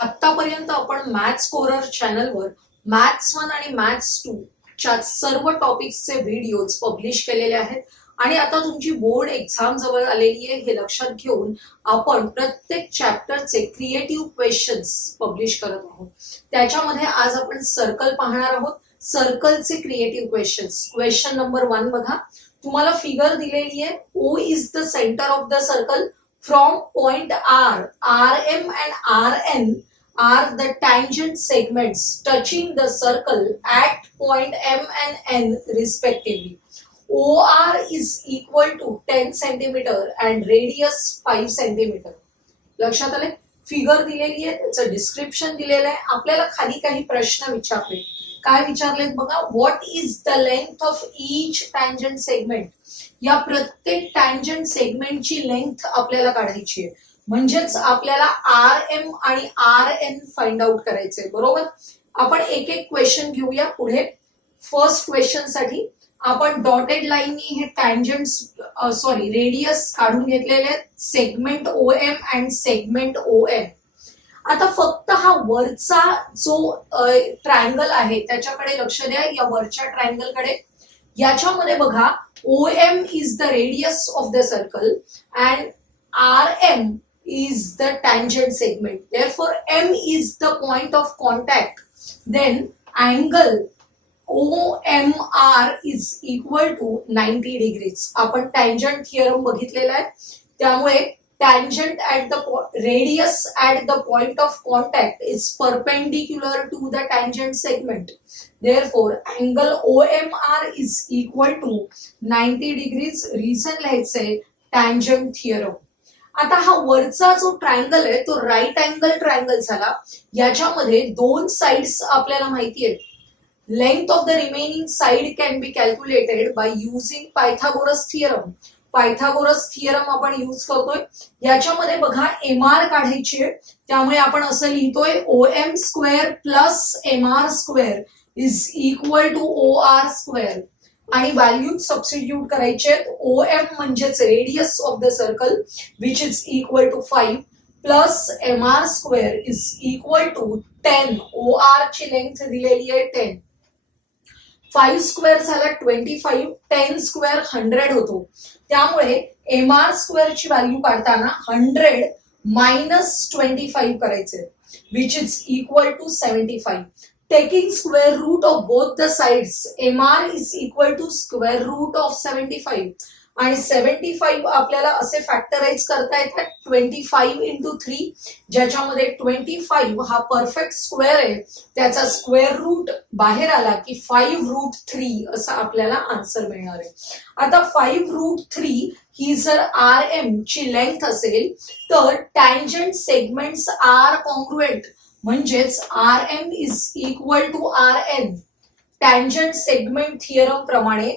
आतापर्यंत आपण maths scorer चॅनलवर मॅथ्स 1 आणि मॅथ्स 2 च्या सर्व टॉपिक्सचे व्हिडिओज पब्लिश केलेले आहेत आणि आता तुमची बोर्ड एक्झाम जवळ आलेली आहे हे लक्षात घेऊन आपण प्रत्येक चॅप्टरचे क्रिएटिव्ह क्वेश्चन्स पब्लिश करत आहोत. त्याच्यामध्ये आज आपण सर्कल पाहणार आहोत. सर्कलचे क्रिएटिव्ह क्वेश्चन्स. क्वेश्चन नंबर 1 बघा. तुम्हाला फिगर दिलेली आहे. O is the centre of the circle. From point R, RM and RN are the tangent segments touching the circle at point M and N respectively. OR is equal to 10 centimeter and radius 5 centimeter. लक्षात आले? Figure दिलेली आहे, त्याचं description दिलेलं आहे. आपल्याला खाली काही प्रश्न विचारले. काय विचारलेत बघा. What is the length of each tangent segment. या प्रत्येक टँजंट सेगमेंटची लेंथ आपल्याला काढायची आहे. म्हणजेच आपल्याला RM आणि RN फाइंड आउट करायचंय. बरोबर. आपण एक एक क्वेश्चन घेऊया पुढे. फर्स्ट क्वेश्चन साठी आपण डॉटेड लाईननी हे टँजंट रेडियस काढून घेतलेले आहेत. Segment OM and segment ON. आता फक्त हा वरचा जो ट्रायंगल आहे त्याच्याकडे लक्ष द्या. या वरच्या ट्रायंगलकडे. याच्यामध्ये बघा OM is the radius of the circle and RM is the tangent segment. Therefore, M is the point of contact. Then angle OMR is equal to 90 degrees. आपण tangent theorem बघितलेला आहे. त्यामुळे tangent at the radius at the point of contact is perpendicular to the tangent segment. Therefore, angle OMR is equal to 90 degrees. Reason लिहायचंय tangent theorem. आता हा वरचा जो triangle आहे तो राईट अँगल ट्रायंगल झाला. याच्यामध्ये दोन साइड्स आपल्याला माहिती आहेत. Length of the remaining side can be calculated by using Pythagoras theorem. Pythagoras theorem आपण यूज करतोय. याच्यामध्ये बघा MR काढायची आहे. त्यामुळे आपण असं लिहितोय OM square plus MR square is equal to OR square. आणि व्हॅल्यू सबस्टिट्यूट करायचे. OM म्हणजेच radius of the circle which is equal to 5 plus MR square is equal to 10. OR ची लेंथ दिलेली आहे 10. 5 स्क्वेअर झाला 25. 10 स्क्वेअर 100 होतो. त्यामुळे MR square ची व्हॅल्यू काढताना 100 मायनस 25 करायचे which is equal to 75. Taking square root of both the sides, MR is equal to square root of 75. आणि 75 आपल्याला असे फॅक्टराइज करता येतात 25 into 3, ज्याच्यामध्ये 25 हा परफेक्ट स्क्वेअर आहे. त्याचा स्क्वेअर रूट बाहेर आला की 5√3 असा आपल्याला आन्सर मिळणार आहे. आता 5√3 ही जर RM ची लेंथ असेल तर टँजंट सेगमेंट्स आर कॉन्ग्रुएंट. म्हणजेच RM is equal to RN. Tangent segment theorem प्रमाणे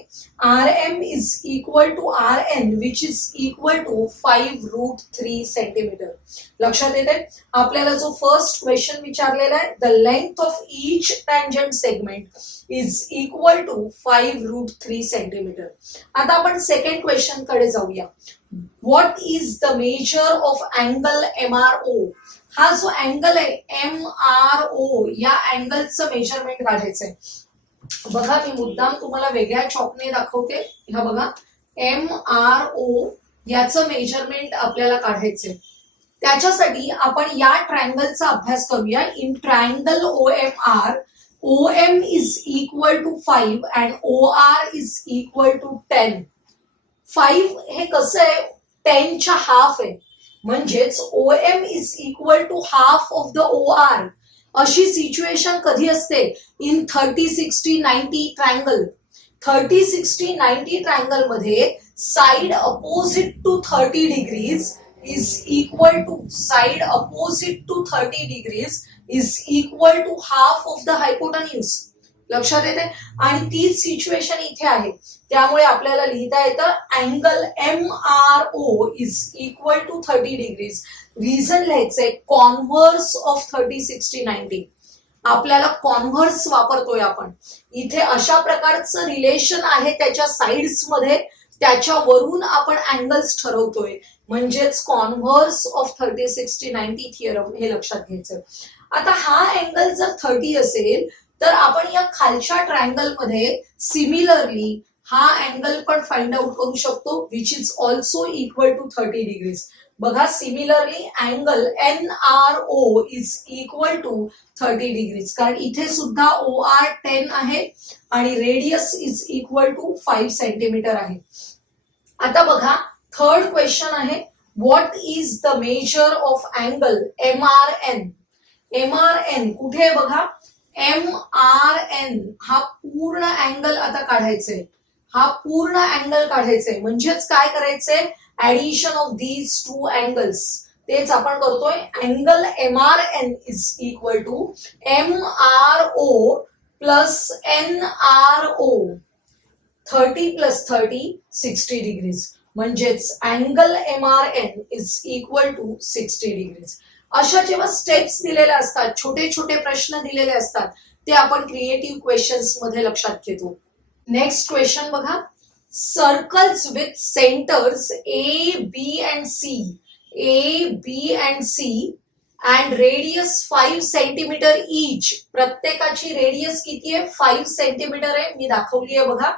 RM is equal to RN which is equal to 5√3 centimetre. लक्षात येते. आपल्याला जो फर्स्ट क्वेश्चन विचारलेला आहे the length of each tangent segment is equal to 5√3 centimetre. आता आपण सेकंड क्वेश्चन कडे जाऊया. What is the measure of angle MRO. हा जो अँगल आहे MRO या अँगलचं मेजरमेंट काढायचंय. बघा मी मुद्दाम तुम्हाला वेगळ्या चॉकने दाखवते. हा बघा MRO याचं मेजरमेंट आपल्याला काढायचंय. त्याच्यासाठी आपण या ट्रायंगलचा अभ्यास करूया. In triangle OMR, OM is equal to 5 and OR is equal to 10. 5 हे कसं आहे 10 च्या हाफ आहे. म्हणजेच OM is equal to half of the OR. अशी सिच्युएशन कधी असते इन 30-60-90 ट्रायंगल. 30-60-90 ट्रायंगल मध्ये side opposite to 30 degrees is equal to side opposite to 30 degrees is equal to half of the hypotenuse. लक्षात येते. आणि तीच सिच्युएशन इथे आहे. त्यामुळे आपल्याला लिहिता येतं angle MRO is equal to 30 degrees. Reason लिहायचंय कॉन्व्हर्स ऑफ 30-60-90. आपल्याला कॉन्व्हर्स वापरतोय आपण इथे. अशा प्रकारचं रिलेशन आहे त्याच्या साइड्स मध्ये. त्याच्यावरून आपण अँगल्स ठरवतोय म्हणजेच कॉन्व्हर्स ऑफ 30, 60, 90 थिअरम हे लक्षात घ्यायचं. आता हा अँगल जर 30 असेल तर आपण या खालच्या ट्रायंगल मध्ये सिमिलरली हा अँगल पण फाइंड आउट करू शकतो which is also equal to 30 degrees. बघा similarly angle NRO is equal to 30 degrees, कारण इथे सुद्धा OR 10 आहे आणि radius is equal to 5 centimetre आहे. आता बघा थर्ड क्वेश्चन आहे, what is the measure of angle MRN. MRN कुठे आहे बघा, MRN हा पूर्ण अँगल आता काढायचंय, हा पूर्ण अँगल काढायचंय. म्हणजेच काय करायचंय, addition of these two angles, तेच आपण करतोय. Angle MRN is equal to MRO plus NRO. 30 plus 30 60 degrees, म्हणजेच angle MRN is equal to 60 degrees. अशा जेव्हा स्टेप्स दिलेल्या असतात, छोटे छोटे प्रश्न दिलेले असतात, ते आपण क्रिएटिव्ह क्वेश्चन्स मध्ये लक्षात घेतो. नेक्स्ट क्वेश्चन बघा, circles with centres A, B and C and radius 5 centimetre each. प्रत्येकाची रेडियस किती आहे, 5 सेंटीमीटर आहे, मी दाखवली आहे बघा.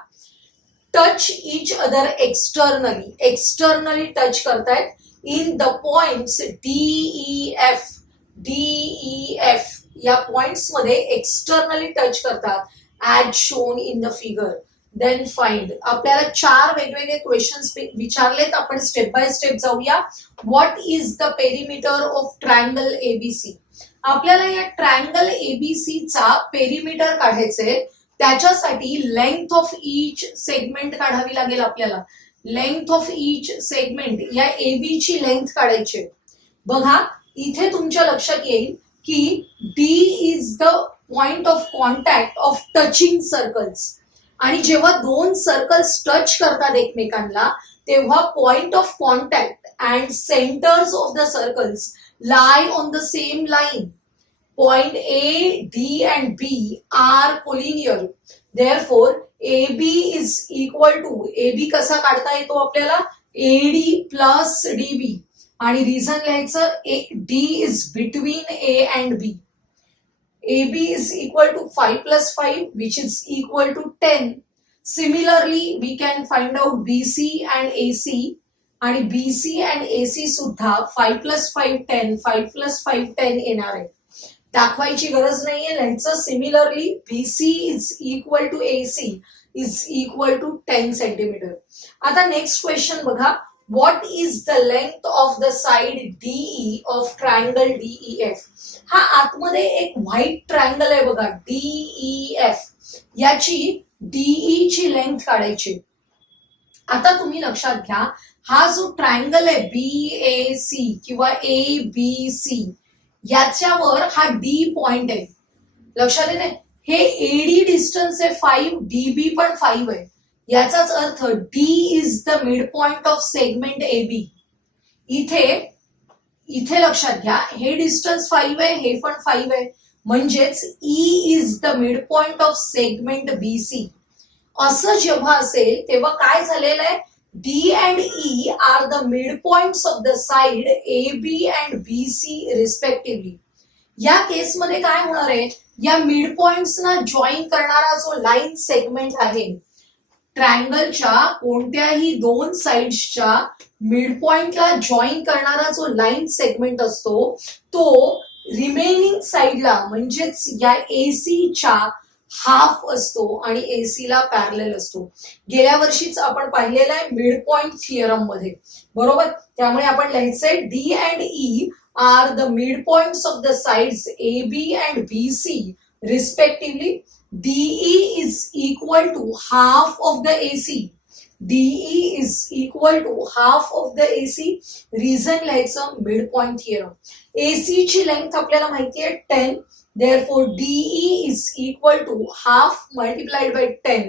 Touch each other externally, externally touch करतायत इन द पॉइंट्स DEF. या पॉइंट्स मध्ये एक्सटर्नली टच करतात as shown in the figure. Then find. आपल्याला 4 वेगवेगळे क्वेश्चन्स विचारलेत, आपण स्टेप बाय स्टेप जाऊया. What is the perimeter of triangle ABC. आपल्याला या ट्रायंगल ABC चा पेरिमीटर काढायचंय. त्याच्यासाठी लेंथ ऑफ ईच सेगमेंट काढावी लागेल आपल्याला. लेंथ ऑफ ईच सेगमेंट, या AB ची लेंथ काढायची. बघा इथे तुमच्या लक्षात येईल की D is the point of contact of touching circles. आणि जेव्हा दोन सर्कल्स टच करतात एकमेकांना तेव्हा point of contact and centres of the circles lie on the same line. Point A, D and B are collinear. Therefore, AB is equal to, AB कसा काढता येतो आपल्याला, AD plus DB. आणि reason लिहायचं, D is between A and B. AB is equal to 5 plus 5 which is equal to 10. Similarly, we can find out BC and AC. आणि BC and AC सुद्धा 5 plus 5 10, 5 plus 5 10 येणार आहे. दाखवायची गरज नाहीये, लिहायचं similarly BC is equal to AC is equal to 10 centimetre. आता next question बघा, what is the length of the side DE of triangle DEF. हा आतमध्ये एक व्हाईट ट्रायंगल आहे बघा DEF, याची DE ची लेंथ काढायची. आता तुम्ही लक्षात घ्या, हा जो ट्रायंगल आहे BAC किंवा ABC, याच्यावर हा D पॉइंट आहे. लक्षात येते, हे AD डिस्टन्स आहे 5, DB पण 5 आहे. याचाच अर्थ D is the mid point of segment AB. इथे लक्षात घ्या, हे डिस्टन्स 5 आहे, हे पण 5 आहे, म्हणजेच E is the mid point of segment BC. असं जेव्हा असेल तेव्हा काय झालेलं आहे, D and E are the midpoints of the side AB and BC respectively. या केसमध्ये काय होणार आहे, या मिड पॉइंट्सना जॉईन करणारा जो लाईन सेगमेंट आहे, ट्रायंगलच्या कोणत्याही दोन साइड्सच्या मिड पॉइंटला जॉईन करणारा जो लाईन सेगमेंट असतो तो रिमेनिंग साइडला म्हणजेच या AC च्या हाफ असतो आणि AC ला पॅरलल असतो. गेल्या वर्षीच आपण पाहिलेलं आहे मिड पॉइंट थिअरम मध्ये, बरोबर. त्यामुळे आपण लिहायचंय D and E are the midpoints of the sides AB and BC respectively. DE is equal to half of the AC. DE is equal to half of the AC. Reason लिहायचं mid point theorem. AC ची length आपल्याला माहिती आहे 10. Therefore, DE is equal to half multiplied by 10,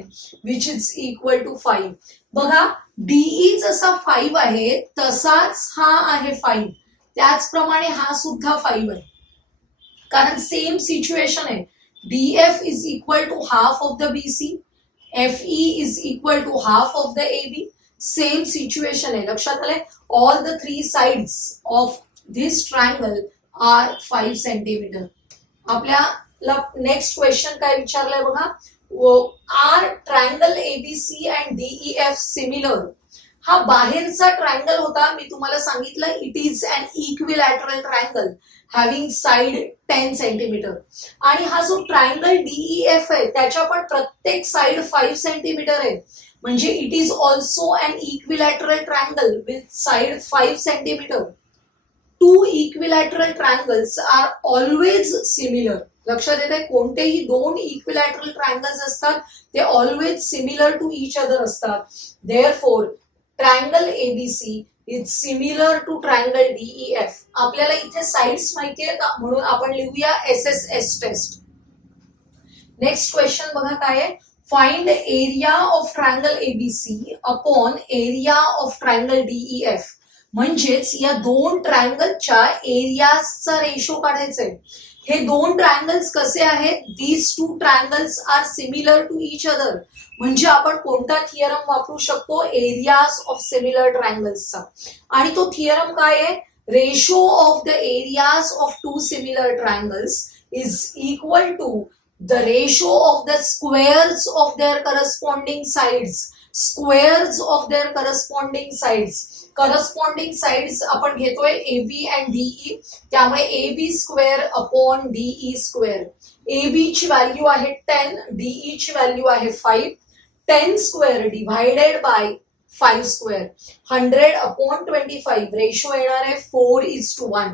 which is equal to 5. बघा DE जसा 5 आहे तसाच हा आहे 5. त्याचप्रमाणे हा सुद्धा 5 आहे, कारण सेम सिच्युएशन आहे. DF is equal to half of the BC. FE is equal to half of the AB. Same situation आहे. लक्षात आलंय. All the 3 sides of this triangle are 5 centimetre. आपल्याला नेक्स्ट क्वेश्चन काय विचारलंय बघा. Are triangle ABC and DEF similar. हा बाहेरचा triangle होता. मी तुम्हाला सांगितलं it is an equilateral triangle having side 10 centimetre. आणि हा जो ट्रायंगल डीईएफ आहे त्याच्या पण प्रत्येक साइड 5 सेंटीमीटर आहे. म्हणजे it is also an equilateral triangle with side 5 centimetre. 2 equilateral triangles are always similar. लक्षात येत आहे. कोणतेही 2 इक्विलॅटरल ट्रायंगल्स असतात ते always similar to each other असतात. Therefore triangle ABC is similar to triangle DEF. आपल्याला इथे साइड्स माहिती आहेत म्हणून आपण लिहूया SSS टेस्ट. नेक्स्ट क्वेश्चन बघा काय आहे. Find area of triangle ABC upon area of triangle DEF. म्हणजेच या 2 ट्रायंगलच्या एरियाचा रेशो काढायचा आहे. हे 2 ट्रायंगल्स कसे आहेत. These 2 triangles are similar to each other. म्हणजे आपण कोणता थिअरम वापरू शकतो. एरियाज ऑफ सिमिलर ट्रायंगल्सचा. आणि तो थिअरम काय आहे. Ratio of the areas of 2 similar triangles is equal to the ratio of the squares of their corresponding sides. Squares of their corresponding sides. Corresponding sides आपण घेतोय AB and DE. त्यामुळे AB square upon DE square. AB ची value आहे 10, DE ची value आहे 5. 10 square divided by 5 square. 100 upon 25. Ratio येणार आहे 4:1.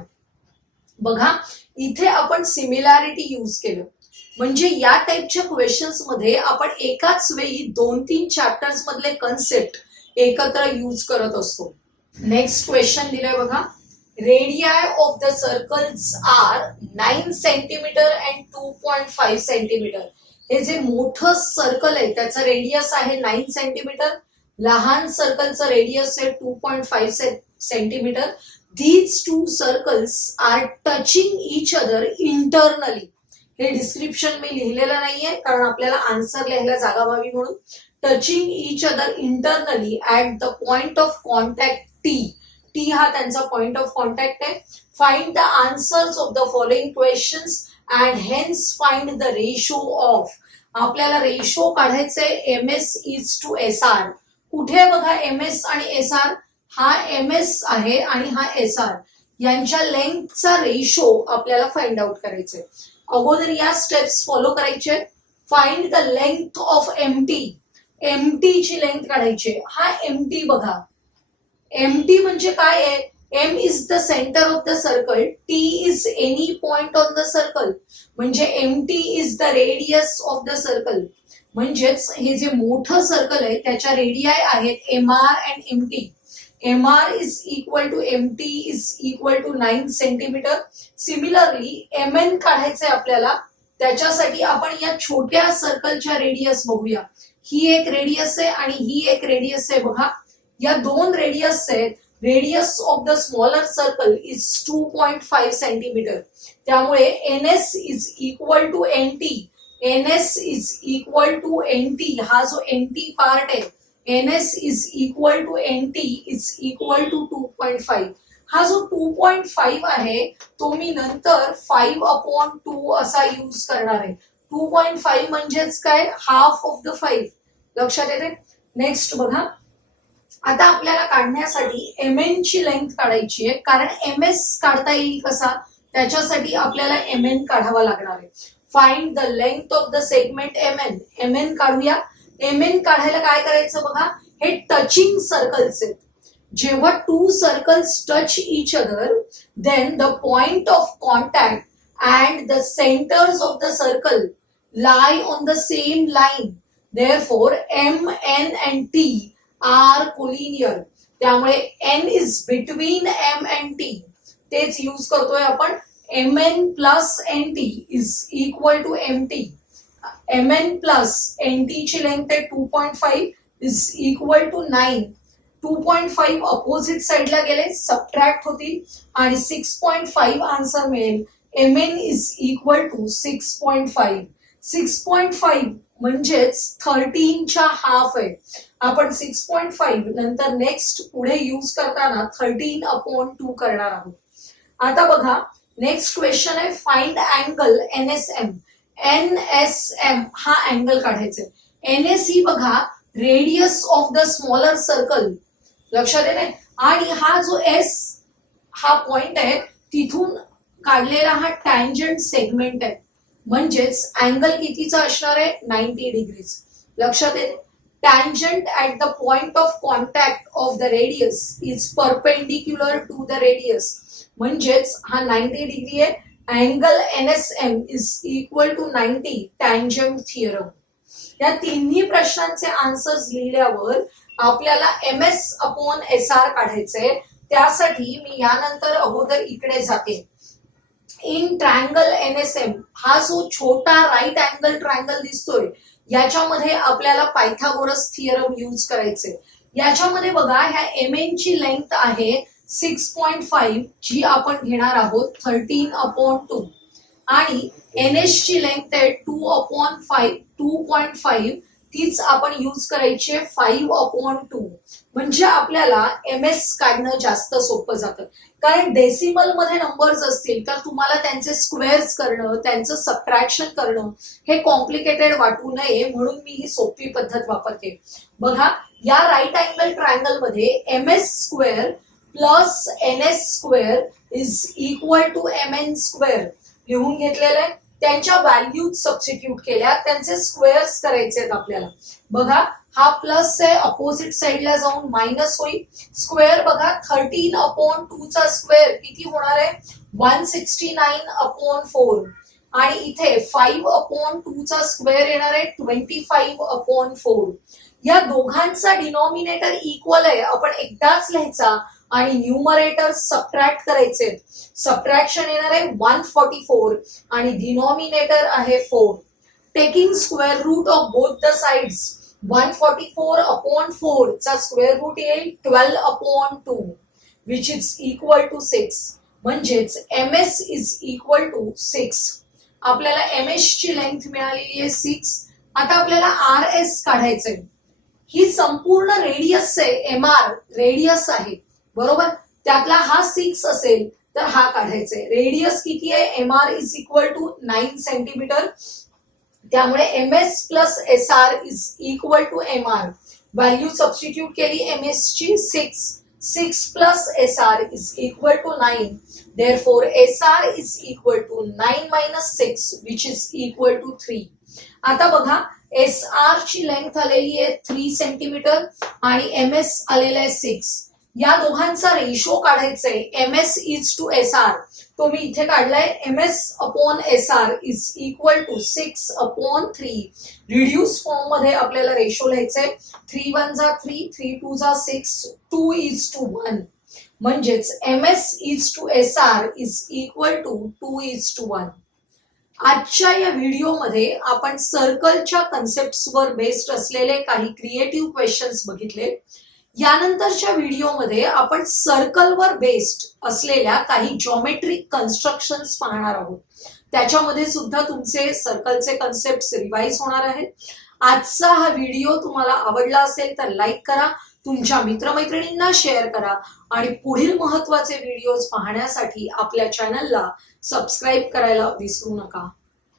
बघा इथे आपण सिमिलॅरिटी यूज केलं. म्हणजे या टाइपच्या क्वेश्चन्स मध्ये आपण एकाच वेळी 2-3 चॅप्टर्स मधले कन्सेप्ट एकत्र यूज करत असतो. नेक्स्ट क्वेश्चन दिलाय बघा. Radii of the circles are 9 centimetre and 2.5 centimetre. हे जे मोठं सर्कल आहे त्याचं रेडियस आहे 9 सेंटीमीटर. लहान सर्कलचं रेडियस आहे 2.5 centimetre. These 2 circles are touching each other internally. हे डिस्क्रिप्शन मी लिहिलेलं नाहीये कारण आपल्याला आन्सर लिहायला जागा व्हावी म्हणून. Touching each other internally at the point of contact T. T हा त्यांचा पॉइंट ऑफ कॉन्टॅक्ट आहे. Find the answers of the following questions and hence find the ratio of. आपल्याला रेशो काढायचंय MS इज टू SR. कुठे बघा MS आणि SR. हा MS आहे आणि हा SR. यांच्या लेंथचा रेशो आपल्याला फाइंड आउट करायचंय. अगोदर या स्टेप्स फॉलो करायचे. Find the length of MT. MT ची लेंथ काढायची. हा MT बघा. MT म्हणजे काय आहे. M is the centre of the circle. T is any point on the circle. म्हणजे MT is the radius of the circle. म्हणजेच हे जे मोठं सर्कल आहे त्याच्या रेडियाय आहेत MR and MT. MR is equal to MT is equal to 9 centimetre. Similarly MN काढायचंय आपल्याला. त्याच्यासाठी आपण या छोट्या सर्कलच्या रेडियस बघूया. ही एक रेडियस आहे आणि ही एक रेडियस आहे बघा. या 2 रेडियस आहेत. Radius of the smaller circle is 2.5 centimetre. त्यामुळे NS is equal to NT. NS is equal to NT. हा जो NT पार्ट आहे NS is equal to NT is equal to 2.5. हा जो 2.5 आहे तो मी नंतर 5/2 असा यूज करणार आहे. 2.5 म्हणजेच काय. Half of the 5. लक्षात येते. नेक्स्ट बघा. आता आपल्याला काढण्यासाठी MN ची लेंथ काढायची आहे कारण MS काढता येईल कसा. त्याच्यासाठी आपल्याला MN काढावा लागणार आहे. Find the length of the segment MN. MN काढूया. MN काढायला काय करायचं बघा. हे टचिंग सर्कल्स आहेत. जेव्हा 2 circles touch each other than the point of contact and the centres of the circle lie on the same line. Therefore M, N and T are collinear. त्यामुळे N is between M and T. तेच use करतोय आपण. MN plus NT is equal to MT. MN plus NT ची length आहे 2.5 is equal to 9. 2.5 opposite साइडला गेले subtract होतील आणि 6.5 आन्सर मिळेल. MN is equal to 6.5. 6.5 म्हणजेच 13च्या हाफ आहे. आपण 6.5 नंतर नेक्स्ट पुढे यूज करताना 13/2 करणार आहोत. आता बघा नेक्स्ट क्वेश्चन आहे फाइंड अँगल NSM. NSM हा अँगल काढायचा आहे. NS ही बघा radius of the smaller circle, लक्षात येते. आणि हा जो S हा पॉइंट आहे तिथून काढलेला हा टँजंट सेगमेंट आहे. म्हणजेच अँगल कितीचा असणार आहे 90 डिग्रीज. लक्षात येते. Tangent at the point of contact of the radius is perpendicular to the radius. म्हणजेच हा 90 डिग्री आहे. Angle NSM is equal to 90 tangent theorem. या तिन्ही प्रश्नांचे आन्सर्स लिहिल्यावर आपल्याला MS/SR काढायचंय. त्यासाठी मी यानंतर अगोदर इकडे जाते. इन ट्रायंगल NSM हा जो छोटा राईट अँगल ट्रायंगल दिसतोय याच्यामध्ये आपल्याला पायथागोरस थिअरम यूज करायचे. याच्यामध्ये बघा ह्या MN ची लेंथ आहे 6.5 जी आपण घेणार आहोत 13/2 आणि NS ची लेंथ आहे 2.5 तीच आपण यूज करायची आहे 5/2. म्हणजे आपल्याला MS काढणं जास्त सोपं जातं. कारण डेसिमल मध्ये नंबर्स असतील तर तुम्हाला त्यांचे स्क्वेअर्स करणं त्यांचं सबट्रॅक्शन करणं हे कॉम्प्लिकेटेड वाटू नये म्हणून मी ही सोपी पद्धत वापरते. बघा या राईट अँगल ट्रायंगल मध्ये MS² plus NS² is equal to MN² लिहून घेतलेलं आहे. त्यांच्या व्हॅल्यूज सबस्टिट्यूट केल्या, त्यांचे स्क्वेअर्स करायचे आहेत आपल्याला. बघा हा प्लस आहे अपोजिट साइडला जाऊन मायनस होईल. स्क्वेअर बघा 13/2 चा स्क्वेअर किती होणार आहे 169/4 आणि इथे 5/2 चा स्क्वेअर येणार आहे 25/4. या दोघांचा डिनॉमिनेटर इक्वल आहे. आपण एकदाच लिहायचा आणि न्यूमरेटर सबट्रॅक्ट करायचे. सबट्रॅक्शन येणार आहे 144 आणि डिनॉमिनेटर आहे 4. Taking square root of both the sides 144/4 चा स्क्वेअर रूट येईल 12/2 विच इज इक्वल टू 6. म्हणजेच MS इज इक्वल टू 6. आपल्याला MS ची लेंथ मिळालेली आहे 6. आता आपल्याला RS काढायचंय. ही संपूर्ण रेडियस आहे MR रेडियस आहे बरोबर. त्यातला हा 6 असेल तर हा काढायचा आहे. रेडियस किती आहे MR is equal to 9 centimetre. त्यामुळे MS plus SR is equal to MR. Value substitute केली MS ची 6 plus SR is equal to 9. Therefore SR is equal to 9 minus 6 which is equal to 3. आता बघा SR ची length आलेली आहे 3 centimetre आणि MS आलेला आहे 6. या दोघांचा रेशो काढायचा आहे MS इज टू SR. तो मी इथे काढलाय. MS/SR is equal to 6/3. Reduce form मध्ये आपल्याला रेशो लिहायचंय. 3 1 जा 3 3 2 जा 6 2 इज टू 1. म्हणजेच MS is to SR is equal to 2 is to 1. आजच्या या व्हिडिओमध्ये आपण सर्कलच्या कन्सेप्ट्सवर बेस्ड असलेले काही क्रिएटिव्ह क्वेश्चन्स बघितले. यानंतरच्या व्हिडिओमध्ये आपण सर्कलवर बेस्ड असलेल्या काही जॉमेट्रिक कन्स्ट्रक्शन्स पाहणार आहोत. त्याच्यामध्ये सुद्धा तुमचे सर्कलचे कन्सेप्ट रिवाइज होणार आहेत. आजचा हा व्हिडिओ तुम्हाला आवडला असेल तर लाईक करा, तुमच्या मित्रमैत्रिणींना शेअर करा आणि पुढील महत्त्वाचे व्हिडिओज पाहण्यासाठी आपल्या चॅनलला सबस्क्राईब करायला विसरू नका.